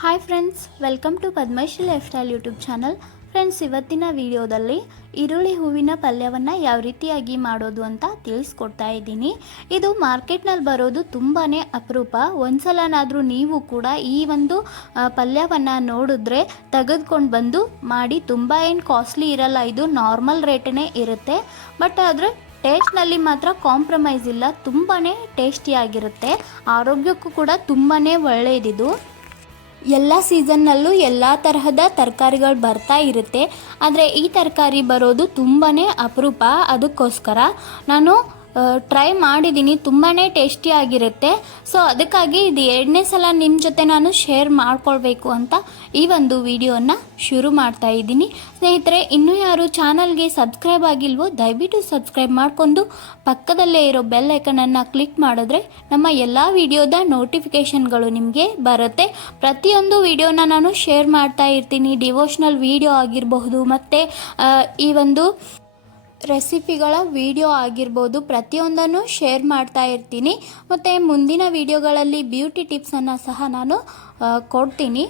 Hi friends welcome to Padmashree life style YouTube channel friends ಇವತ್ತಿನ ವಿಡಿಯೋದಲ್ಲಿ ಈರುಳ್ಳಿ ಹೂವಿನ ಪಲ್ಯವನ್ನು ಯಾವ ರೀತಿಯಾಗಿ ಮಾಡೋದು ಅಂತ ತಿಳಿಸ್ಕೊಡ್ತಾ ಇದ್ದೀನಿ. ಇದು ಮಾರ್ಕೆಟ್ನಲ್ಲಿ ಬರೋದು ತುಂಬಾ ಅಪರೂಪ. ಒಂದ್ಸಲನಾದರೂ ನೀವು ಕೂಡ ಈ ಒಂದು ಪಲ್ಯವನ್ನು ನೋಡಿದ್ರೆ ತೆಗೆದುಕೊಂಡು ಬಂದು ಮಾಡಿ ತುಂಬ ಏನು ಕಾಸ್ಟ್ಲಿ ಇರಲ್ಲ, ಇದು ನಾರ್ಮಲ್ ರೇಟೇ ಇರುತ್ತೆ. ಬಟ್ ಆದರೆ ಟೇಸ್ಟ್ನಲ್ಲಿ ಮಾತ್ರ ಕಾಂಪ್ರಮೈಸ್ ಇಲ್ಲ ತುಂಬಾ ಟೇಸ್ಟಿಯಾಗಿರುತ್ತೆ ಆರೋಗ್ಯಕ್ಕೂ ಕೂಡ ತುಂಬಾ ಒಳ್ಳೆಯದಿದು ಎಲ್ಲ ಸೀಸನ್ನಲ್ಲೂ ಎಲ್ಲ ತರಹದ ತರಕಾರಿಗಳು ಬರ್ತಾ ಇರುತ್ತೆ. ಆದರೆ ಈ ತರಕಾರಿ ಬರೋದು ತುಂಬಾ ಅಪರೂಪ. ಅದಕ್ಕೋಸ್ಕರ ನಾನು ಟ್ರೈ ಮಾಡಿದ್ದೀನಿ ತುಂಬಾ ಟೇಸ್ಟಿಯಾಗಿರುತ್ತೆ ಸೊ ಅದಕ್ಕಾಗಿ ಇದು ಎರಡನೇ ಸಲ ನಿಮ್ಮ ಜೊತೆ ನಾನು ಶೇರ್ ಮಾಡ್ಕೊಳ್ಬೇಕು ಅಂತ ಈ ಒಂದು ವಿಡಿಯೋನ ಶುರು ಮಾಡ್ತಾ ಇದ್ದೀನಿ. ಸ್ನೇಹಿತರೆ, ಇನ್ನೂ ಯಾರು ಚಾನಲ್ಗೆ ಸಬ್ಸ್ಕ್ರೈಬ್ ಆಗಿಲ್ವೋ, ದಯವಿಟ್ಟು ಸಬ್ಸ್ಕ್ರೈಬ್ ಮಾಡಿಕೊಂಡು ಪಕ್ಕದಲ್ಲೇ ಇರೋ ಬೆಲ್ ಐಕನನ್ನು ಕ್ಲಿಕ್ ಮಾಡಿದ್ರೆ ನಮ್ಮ ಎಲ್ಲ ವಿಡಿಯೋದ ನೋಟಿಫಿಕೇಷನ್ಗಳು ನಿಮಗೆ ಬರುತ್ತೆ. ಪ್ರತಿಯೊಂದು ವಿಡಿಯೋನ ನಾನು ಶೇರ್ ಮಾಡ್ತಾ ಇರ್ತೀನಿ. ಡಿವೋಷ್ನಲ್ ವಿಡಿಯೋ ಆಗಿರಬಹುದು, ಮತ್ತು ಈ ಒಂದು ರೆಸಿಪಿಗಳ ವಿಡಿಯೋ ಆಗಿರ್ಬೋದು, ಪ್ರತಿಯೊಂದನ್ನು ಶೇರ್ ಮಾಡ್ತಾ ಇರ್ತೀನಿ. ಮತ್ತು ಮುಂದಿನ ವಿಡಿಯೋಗಳಲ್ಲಿ ಬ್ಯೂಟಿ ಟಿಪ್ಸನ್ನು ಸಹ ನಾನು ಕೊಡ್ತೀನಿ.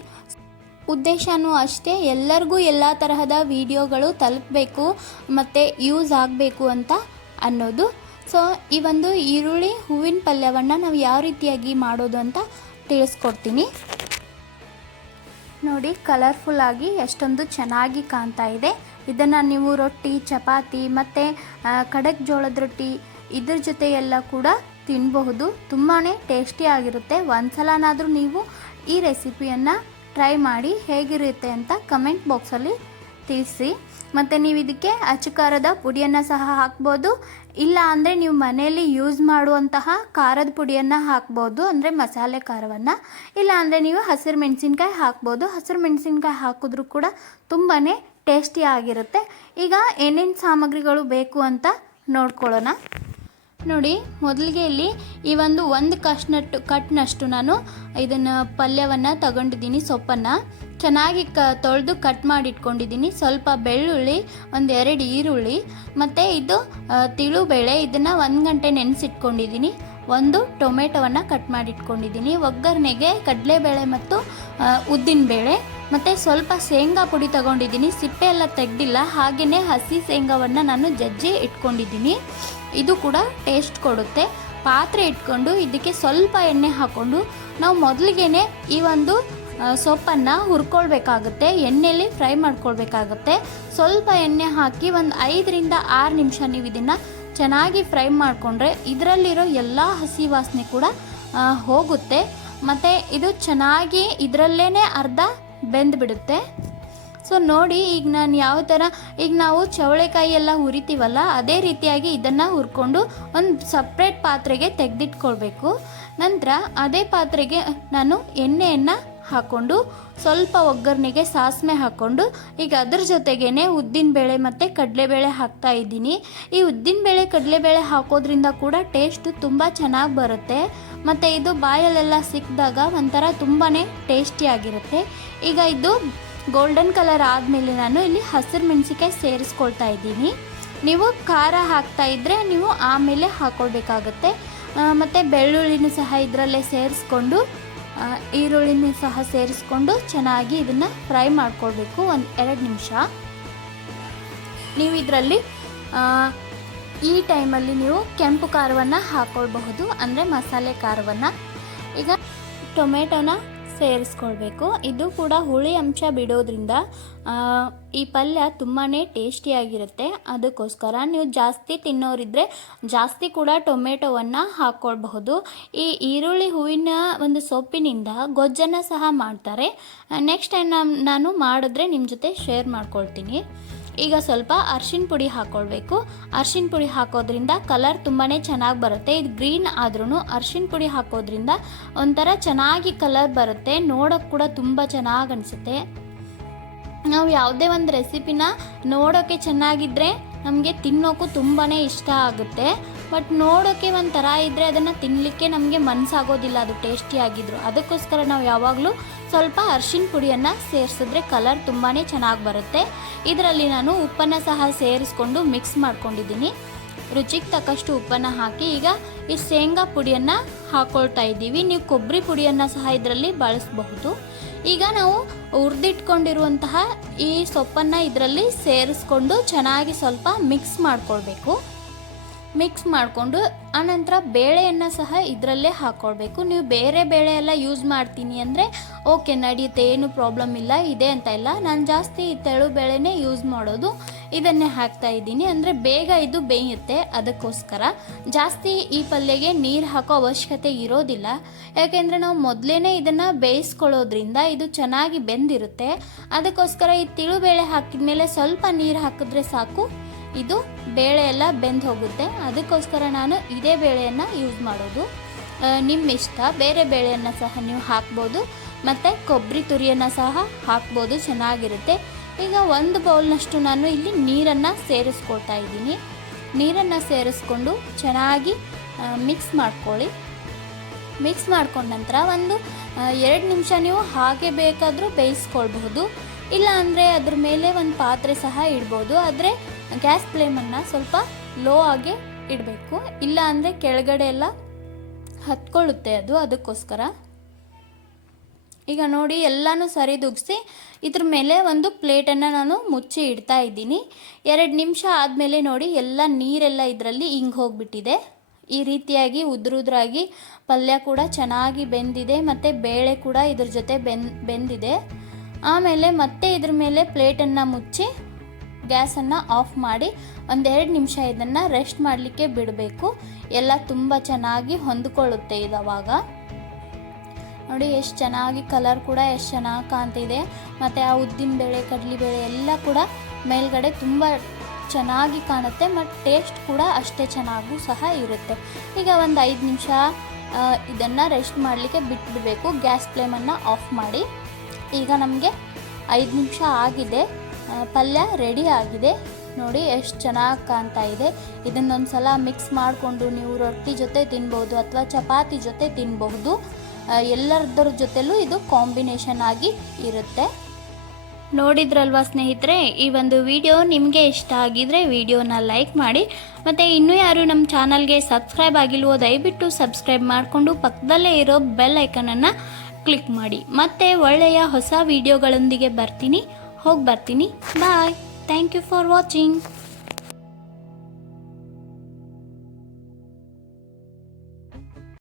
ಉದ್ದೇಶನೂ ಅಷ್ಟೇ, ಎಲ್ಲರಿಗೂ ಎಲ್ಲ ತರಹದ ವಿಡಿಯೋಗಳು ತಲುಪಬೇಕು, ಮತ್ತು ಯೂಸ್ ಆಗಬೇಕು ಅಂತ ಅನ್ನೋದು. ಸೊ, ಈ ಒಂದು ಈರುಳ್ಳಿ ಹೂವಿನ ಪಲ್ಯವನ್ನು ನಾವು ಯಾವ ರೀತಿಯಾಗಿ ಮಾಡೋದು ಅಂತ ತಿಳಿಸ್ಕೊಡ್ತೀನಿ. ನೋಡಿ ಕಲರ್ಫುಲ್ಲಾಗಿ ಎಷ್ಟೊಂದು ಚೆನ್ನಾಗಿ ಕಾಣ್ತಾ ಇದೆ. ಇದನ್ನು ನೀವು ರೊಟ್ಟಿ, ಚಪಾತಿ ಮತ್ತು ಕಡಕ್ ಜೋಳದ ರೊಟ್ಟಿ ಇದ್ರ ಜೊತೆ ಎಲ್ಲ ಕೂಡ ತಿನ್ನಬಹುದು ತುಂಬಾ ಟೇಸ್ಟಿ ಆಗಿರುತ್ತೆ. ಒಂದ್ಸಲನಾದರೂ ನೀವು ಈ ರೆಸಿಪಿಯನ್ನು ಟ್ರೈ ಮಾಡಿ ಹೇಗಿರುತ್ತೆ ಅಂತ ಕಮೆಂಟ್ ಬಾಕ್ಸಲ್ಲಿ ತಿಳಿಸಿ. ಮತ್ತು ನೀವು ಇದಕ್ಕೆ ಅಚ್ಚುಕಾರದ ಪುಡಿಯನ್ನು ಸಹ ಹಾಕ್ಬೋದು. ಇಲ್ಲ ಅಂದರೆ ನೀವು ಮನೆಯಲ್ಲಿ ಯೂಸ್ ಮಾಡುವಂತಹ ಖಾರದ ಪುಡಿಯನ್ನು ಹಾಕ್ಬೋದು. ಅಂದರೆ ಮಸಾಲೆ ಖಾರವನ್ನು. ಇಲ್ಲ ಅಂದರೆ ನೀವು ಹಸಿರು ಮೆಣಸಿನ್ಕಾಯಿ ಹಾಕ್ಬೋದು. ಹಸಿರು ಮೆಣಸಿನ್ಕಾಯಿ ಹಾಕಿದ್ರೂ ಕೂಡ ತುಂಬಾ ಟೇಸ್ಟಿ ಆಗಿರುತ್ತೆ. ಈಗ ಏನೇನು ಸಾಮಗ್ರಿಗಳು ಬೇಕು ಅಂತ ನೋಡ್ಕೊಳ್ಳೋಣ. ನೋಡಿ, ಮೊದಲಿಗೆ ಇಲ್ಲಿ ಈ ಒಂದು ಒಂದು ಕಷ್ನಟ್ಟು ಕಟ್ನಷ್ಟು ನಾನು ಇದನ್ನು ಪಲ್ಯವನ್ನು ತಗೊಂಡಿದ್ದೀನಿ, ಸೊಪ್ಪನ್ನು. ಚೆನ್ನಾಗಿ ಕ, ತೊಳೆದು ಕಟ್ ಮಾಡಿ ಇಟ್ಕೊಂಡಿದ್ದೀನಿ ಸ್ವಲ್ಪ ಬೆಳ್ಳುಳ್ಳಿ, ಒಂದು ಎರಡು ಈರುಳ್ಳಿ, ಮತ್ತು ಇದು ತಿಳುಬೇಳೆ ಇದನ್ನು ಒಂದು ಗಂಟೆ ನೆನೆಸಿಟ್ಕೊಂಡಿದ್ದೀನಿ. ಒಂದು ಟೊಮೆಟೊವನ್ನು ಕಟ್ ಮಾಡಿಟ್ಕೊಂಡಿದ್ದೀನಿ. ಒಗ್ಗರಣೆಗೆ ಕಡಲೆಬೇಳೆ ಮತ್ತು ಉದ್ದಿನಬೇಳೆ. ಮತ್ತು ಸ್ವಲ್ಪ ಶೇಂಗಾ ಪುಡಿ ತಗೊಂಡಿದ್ದೀನಿ. ಸಿಪ್ಪೆ ಎಲ್ಲ ತೆಗ್ದಿಲ್ಲ. ಹಾಗೆಯೇ ಹಸಿ ಶೇಂಗಾವನ್ನು ನಾನು ಜಜ್ಜಿ ಇಟ್ಕೊಂಡಿದ್ದೀನಿ. ಇದು ಕೂಡ ಟೇಸ್ಟ್ ಕೊಡುತ್ತೆ. ಪಾತ್ರೆ ಇಟ್ಕೊಂಡು ಇದಕ್ಕೆ ಸ್ವಲ್ಪ ಎಣ್ಣೆ ಹಾಕ್ಕೊಂಡು ನಾವು ಮೊದಲಿಗೆ ಈ ಒಂದು ಸೊಪ್ಪನ್ನು ಹುರ್ಕೊಳ್ಬೇಕಾಗುತ್ತೆ. ಎಣ್ಣೆಯಲ್ಲಿ ಫ್ರೈ ಮಾಡ್ಕೊಳ್ಬೇಕಾಗುತ್ತೆ. ಸ್ವಲ್ಪ ಎಣ್ಣೆ ಹಾಕಿ ಒಂದು ಐದರಿಂದ ಆರು ನಿಮಿಷ ನೀವು ಇದನ್ನು ಚೆನ್ನಾಗಿ ಫ್ರೈ ಮಾಡಿಕೊಂಡ್ರೆ ಇದರಲ್ಲಿರೋ ಎಲ್ಲ ಹಸಿ ವಾಸನೆ ಕೂಡ ಹೋಗುತ್ತೆ. ಮತ್ತು ಇದು ಚೆನ್ನಾಗಿ ಇದರಲ್ಲೇ ಅರ್ಧ ಬೆಂದ್ಬಿಡುತ್ತೆ. ಸೊ ನೋಡಿ, ಈಗ ನಾನು ಯಾವ ಥರ ಈಗ ನಾವು ಚವಳೆಕಾಯಿ ಎಲ್ಲ ಹುರಿತೀವಲ್ಲ, ಅದೇ ರೀತಿಯಾಗಿ ಇದನ್ನು ಹುರ್ಕೊಂಡು ಒಂದು ಸಪ್ರೇಟ್ ಪಾತ್ರೆಗೆ ತೆಗೆದಿಟ್ಕೊಳ್ಬೇಕು. ನಂತರ ಅದೇ ಪಾತ್ರೆಗೆ ನಾನು ಎಣ್ಣೆಯನ್ನು ಹಾಕ್ಕೊಂಡು ಸ್ವಲ್ಪ ಒಗ್ಗರಣೆಗೆ ಸಾಸಿವೆ ಹಾಕ್ಕೊಂಡು ಈಗ ಅದ್ರ ಜೊತೆಗೇನೆ ಉದ್ದಿನಬೇಳೆ ಮತ್ತು ಕಡಲೆಬೇಳೆ ಹಾಕ್ತಾ ಇದ್ದೀನಿ. ಈ ಉದ್ದಿನಬೇಳೆ ಕಡಲೆಬೇಳೆ ಹಾಕೋದ್ರಿಂದ ಕೂಡ ಟೇಸ್ಟು ತುಂಬ ಚೆನ್ನಾಗಿ ಬರುತ್ತೆ. ಮತ್ತು ಇದು ಬಾಯಲ್ಲೆಲ್ಲ ಸಿಕ್ಕಿದಾಗ ಒಂಥರ ತುಂಬಾ ಟೇಸ್ಟಿಯಾಗಿರುತ್ತೆ ಈಗ ಇದು ಗೋಲ್ಡನ್ ಕಲರ್ ಆದಮೇಲೆ ನಾನು ಇಲ್ಲಿ ಹಸಿರು ಮೆಣಸಿಕಾಯಿ ಸೇರಿಸ್ಕೊಳ್ತಾ ಇದ್ದೀನಿ. ನೀವು ಖಾರ ಹಾಕ್ತಾ ಇದ್ದರೆ ನೀವು ಆಮೇಲೆ ಹಾಕ್ಕೊಳ್ಬೇಕಾಗತ್ತೆ ಮತ್ತು ಬೆಳ್ಳುಳ್ಳಿನೂ ಸಹ ಇದರಲ್ಲೇ ಸೇರಿಸ್ಕೊಂಡು ಈರುಳ್ಳಿನೂ ಸಹ ಸೇರಿಸ್ಕೊಂಡು ಚೆನ್ನಾಗಿ ಇದನ್ನು ಫ್ರೈ ಮಾಡ್ಕೊಳ್ಬೇಕು ಒಂದು ಎರಡು ನಿಮಿಷ. ನೀವು ಇದರಲ್ಲಿ ಈ ಟೈಮಲ್ಲಿ ನೀವು ಕೆಂಪು ಖಾರವನ್ನು ಹಾಕ್ಕೊಳ್ಬಹುದು ಅಂದರೆ ಮಸಾಲೆ ಖಾರವನ್ನು. ಈಗ ಟೊಮೆಟೊನ ಸೇರಿಸ್ಕೊಳ್ಬೇಕು. ಇದು ಕೂಡ ಹುಳಿ ಅಂಶ ಬಿಡೋದ್ರಿಂದ ಈ ಪಲ್ಯ ತುಂಬಾ ಟೇಸ್ಟಿಯಾಗಿರುತ್ತೆ ಅದಕ್ಕೋಸ್ಕರ ನೀವು ಜಾಸ್ತಿ ತಿನ್ನೋರಿದ್ರೆ ಜಾಸ್ತಿ ಕೂಡ ಟೊಮೆಟೊವನ್ನು ಹಾಕ್ಕೊಳ್ಬಹುದು ಈ ಈರುಳ್ಳಿ ಹೂವಿನ ಒಂದು ಸೊಪ್ಪಿನಿಂದ ಗೊಜ್ಜನ್ನು ಸಹ ಮಾಡ್ತಾರೆ. ನೆಕ್ಸ್ಟ್ ಟೈಮ್ ನಾನು ಮಾಡಿದ್ರೆ ನಿಮ್ಮ ಜೊತೆ ಶೇರ್ ಮಾಡ್ಕೊಳ್ತೀನಿ. ಈಗ ಸ್ವಲ್ಪ ಅರ್ಶಿನ ಪುಡಿ ಹಾಕ್ಕೊಳ್ಬೇಕು ಅರ್ಶಿನ ಪುಡಿ ಹಾಕೋದ್ರಿಂದ ಕಲರ್ ತುಂಬಾ ಚೆನ್ನಾಗಿ ಬರುತ್ತೆ. ಇದು ಗ್ರೀನ್ ಆದ್ರೂ ಅರ್ಶಿನ ಪುಡಿ ಹಾಕೋದ್ರಿಂದ ಒಂಥರ ಚೆನ್ನಾಗಿ ಕಲರ್ ಬರುತ್ತೆ. ನೋಡೋಕೆ ಕೂಡ ತುಂಬ ಚೆನ್ನಾಗಿ ಅನಿಸುತ್ತೆ. ನಾವು ಯಾವುದೇ ಒಂದು ರೆಸಿಪಿನ ನೋಡೋಕ್ಕೆ ಚೆನ್ನಾಗಿದ್ದರೆ ನಮಗೆ ತಿನ್ನೋಕ್ಕೂ ತುಂಬಾ ಇಷ್ಟ ಆಗುತ್ತೆ. ಬಟ್ ನೋಡೋಕ್ಕೆ ಒಂಥರ ಇದ್ದರೆ ಅದನ್ನು ತಿನ್ನಲಿಕ್ಕೆ ನಮಗೆ ಮನಸ್ಸಾಗೋದಿಲ್ಲ ಅದು ಟೇಸ್ಟಿಯಾಗಿದ್ರು ಅದಕ್ಕೋಸ್ಕರ ನಾವು ಯಾವಾಗಲೂ ಸ್ವಲ್ಪ ಅರ್ಶಿನ ಪುಡಿಯನ್ನು ಸೇರಿಸಿದ್ರೆ ಕಲರ್ ತುಂಬಾ ಚೆನ್ನಾಗಿ ಬರುತ್ತೆ. ಇದರಲ್ಲಿ ನಾನು ಉಪ್ಪನ್ನು ಸಹ ಸೇರಿಸ್ಕೊಂಡು ಮಿಕ್ಸ್ ಮಾಡ್ಕೊಂಡಿದ್ದೀನಿ. ರುಚಿಗೆ ತಕ್ಕಷ್ಟು ಉಪ್ಪನ್ನು ಹಾಕಿ ಈಗ ಈ ಶೇಂಗಾ ಪುಡಿಯನ್ನು ಹಾಕ್ಕೊಳ್ತಾ ಇದ್ದೀವಿ. ನೀವು ಕೊಬ್ಬರಿ ಪುಡಿಯನ್ನು ಸಹ ಇದರಲ್ಲಿ ಬಳಸಬಹುದು. ಈಗ ನಾವು ಹುರಿದಿಟ್ಕೊಂಡಿರುವಂತಹ ಈ ಸೊಪ್ಪನ್ನು ಇದರಲ್ಲಿ ಸೇರಿಸ್ಕೊಂಡು ಚೆನ್ನಾಗಿ ಸ್ವಲ್ಪ ಮಿಕ್ಸ್ ಮಾಡ್ಕೊಳ್ಬೇಕು. ಮಿಕ್ಸ್ ಮಾಡಿಕೊಂಡು ಆನಂತರ ಬೇಳೆಯನ್ನು ಸಹ ಇದರಲ್ಲೇ ಹಾಕ್ಕೊಳ್ಬೇಕು ನೀವು ಬೇರೆ ಬೇಳೆ ಎಲ್ಲ ಯೂಸ್ ಮಾಡ್ತೀನಿ ಅಂದರೆ ಓಕೆ ನಡೆಯುತ್ತೆ, ಏನು ಪ್ರಾಬ್ಲಮ್ ಇಲ್ಲ, ಇದೆ ಅಂತ ಇಲ್ಲ ನಾನು ಜಾಸ್ತಿ ತೆಳು ಬೇಳೆನೇ ಯೂಸ್ ಮಾಡೋದು. ಇದನ್ನೇ ಹಾಕ್ತಾ ಇದ್ದೀನಿ. ಅಂದರೆ ಬೇಗ ಇದು ಬೇಯುತ್ತೆ ಅದಕ್ಕೋಸ್ಕರ. ಜಾಸ್ತಿ ಈ ಪಲ್ಯಗೆ ನೀರು ಹಾಕೋ ಅವಶ್ಯಕತೆ ಇರೋದಿಲ್ಲ. ಯಾಕೆಂದರೆ ನಾವು ಮೊದಲೇ ಇದನ್ನು ಬೇಯಿಸ್ಕೊಳ್ಳೋದ್ರಿಂದ ಇದು ಚೆನ್ನಾಗಿ ಬೆಂದಿರುತ್ತೆ. ಅದಕ್ಕೋಸ್ಕರ ಈ ತಿಳುಬೇಳೆ ಹಾಕಿದ ಮೇಲೆ ಸ್ವಲ್ಪ ನೀರು ಹಾಕಿದ್ರೆ ಸಾಕು. ಇದು ಬೇಳೆ ಎಲ್ಲ ಬೆಂದು ಹೋಗುತ್ತೆ. ಅದಕ್ಕೋಸ್ಕರ ನಾನು ಇದೇ ಬೇಳೆಯನ್ನು ಯೂಸ್ ಮಾಡೋದು. ನಿಮ್ಮ ಇಷ್ಟ ಬೇರೆ ಬೇಳೆಯನ್ನು ಸಹ ನೀವು ಹಾಕ್ಬೋದು. ಮತ್ತು ಕೊಬ್ಬರಿ ತುರಿಯನ್ನು ಸಹ ಹಾಕ್ಬೋದು. ಚೆನ್ನಾಗಿರುತ್ತೆ. ಈಗ ಒಂದು ಬೌಲ್ನಷ್ಟು ನಾನು ಇಲ್ಲಿ ನೀರನ್ನು ಸೇರಿಸ್ಕೊಳ್ತಾ ಇದ್ದೀನಿ. ನೀರನ್ನು ಸೇರಿಸ್ಕೊಂಡು ಚೆನ್ನಾಗಿ ಮಿಕ್ಸ್ ಮಾಡ್ಕೊಳ್ಳಿ. ಮಿಕ್ಸ್ ಮಾಡ್ಕೊಂಡ ನಂತರ ಒಂದು ಎರಡು ನಿಮಿಷ ನೀವು ಹಾಗೆ ಬೇಕಾದರೂ ಬೇಯಿಸ್ಕೊಳ್ಬಹುದು. ಇಲ್ಲ ಅಂದರೆ ಅದ್ರ ಮೇಲೆ ಒಂದು ಪಾತ್ರೆ ಸಹ ಇಡ್ಬೋದು. ಆದರೆ ಗ್ಯಾಸ್ ಫ್ಲೇಮನ್ನು ಸ್ವಲ್ಪ ಲೋ ಆಗಿ ಇಡಬೇಕು. ಇಲ್ಲ ಅಂದರೆ ಕೆಳಗಡೆ ಎಲ್ಲ ಹತ್ಕೊಳ್ಳುತ್ತೆ ಅದು, ಅದಕ್ಕೋಸ್ಕರ. ಈಗ ನೋಡಿ, ಎಲ್ಲನೂ ಸರಿದೂಗಿಸಿ ಇದ್ರ ಮೇಲೆ ಒಂದು ಪ್ಲೇಟನ್ನು ನಾನು ಮುಚ್ಚಿ ಇಡ್ತಾ ಇದ್ದೀನಿ. ಎರಡು ನಿಮಿಷ ಆದಮೇಲೆ ನೋಡಿ, ಎಲ್ಲ ನೀರೆಲ್ಲ ಇದರಲ್ಲಿ ಹಿಂಗೆ ಹೋಗಿಬಿಟ್ಟಿದೆ. ಈ ರೀತಿಯಾಗಿ ಉದ್ರುದ್ರಾಗಿ ಪಲ್ಯ ಕೂಡ ಚೆನ್ನಾಗಿ ಬೆಂದಿದೆ, ಮತ್ತು ಬೇಳೆ ಕೂಡ ಇದ್ರ ಜೊತೆ ಬೆನ್, ಬೆಂದಿದೆ. ಆಮೇಲೆ ಮತ್ತೆ ಇದ್ರ ಮೇಲೆ ಪ್ಲೇಟನ್ನು ಮುಚ್ಚಿ ಗ್ಯಾಸನ್ನು ಆಫ್ ಮಾಡಿ ಒಂದೆರಡು ನಿಮಿಷ ಇದನ್ನು ರೆಸ್ಟ್ ಮಾಡಲಿಕ್ಕೆ ಬಿಡಬೇಕು. ಎಲ್ಲ ತುಂಬ ಚೆನ್ನಾಗಿ ಹೊಂದಿಕೊಳ್ಳುತ್ತೆ ಇದು ಅವಾಗ ನೋಡಿ, ಎಷ್ಟು ಚೆನ್ನಾಗಿ ಕಲರ್ ಕೂಡ ಎಷ್ಟು ಚೆನ್ನಾಗಿ ಕಾಣ್ತಿದೆ. ಮತ್ತು ಆ ಉದ್ದಿನ ಬೇಳೆ ಕಡಲೆಬೇಳೆ ಎಲ್ಲ ಕೂಡ ಮೇಲ್ಗಡೆ ತುಂಬ ಚೆನ್ನಾಗಿ ಕಾಣುತ್ತೆ, ಮತ್ತು ಟೇಸ್ಟ್ ಕೂಡ ಅಷ್ಟೇ ಚೆನ್ನಾಗೂ ಸಹ ಇರುತ್ತೆ. ಈಗ ಒಂದು ಐದು ನಿಮಿಷ ಇದನ್ನು ರೆಸ್ಟ್ ಮಾಡಲಿಕ್ಕೆ ಬಿಟ್ಬಿಡಬೇಕು. ಗ್ಯಾಸ್ ಫ್ಲೇಮನ್ನು ಆಫ್ ಮಾಡಿ. ಈಗ ನಮಗೆ ಐದು ನಿಮಿಷ ಆಗಿದೆ. ಪಲ್ಯ ರೆಡಿ ಆಗಿದೆ. ನೋಡಿ ಎಷ್ಟು ಚೆನ್ನಾಗಿ ಕಾಣ್ತಾ ಇದೆ. ಇದನ್ನೊಂದು ಸಲ ಮಿಕ್ಸ್ ಮಾಡಿಕೊಂಡು ನೀವು ರೊಟ್ಟಿ ಜೊತೆ ತಿನ್ಬೋದು ಅಥವಾ ಚಪಾತಿ ಜೊತೆ ತಿನ್ಬಹುದು. ಎಲ್ಲರದ್ರ ಜೊತೆಲೂ ಇದು ಕಾಂಬಿನೇಷನ್ ಆಗಿ ಇರುತ್ತೆ. ನೋಡಿದ್ರಲ್ವಾ ಸ್ನೇಹಿತರೆ, ಈ ಒಂದು ವಿಡಿಯೋ ನಿಮಗೆ ಇಷ್ಟ ಆಗಿದ್ರೆ ವಿಡಿಯೋನ ಲೈಕ್ ಮಾಡಿ. ಮತ್ತು ಇನ್ನೂ ಯಾರು ನಮ್ಮ ಚಾನಲ್ಗೆ ಸಬ್ಸ್ಕ್ರೈಬ್ ಆಗಿಲ್ವೋ ದಯವಿಟ್ಟು ಸಬ್ಸ್ಕ್ರೈಬ್ ಮಾಡಿಕೊಂಡು ಪಕ್ಕದಲ್ಲೇ ಇರೋ ಬೆಲ್ ಐಕನನ್ನು ಕ್ಲಿಕ್ ಮಾಡಿ. ಮತ್ತೆ ಒಳ್ಳೆಯ ಹೊಸ ವಿಡಿಯೋಗಳೊಂದಿಗೆ ಬರ್ತೀನಿ. ಹೋಗಿ ಬರ್ತೀನಿ. Bye thank you for watching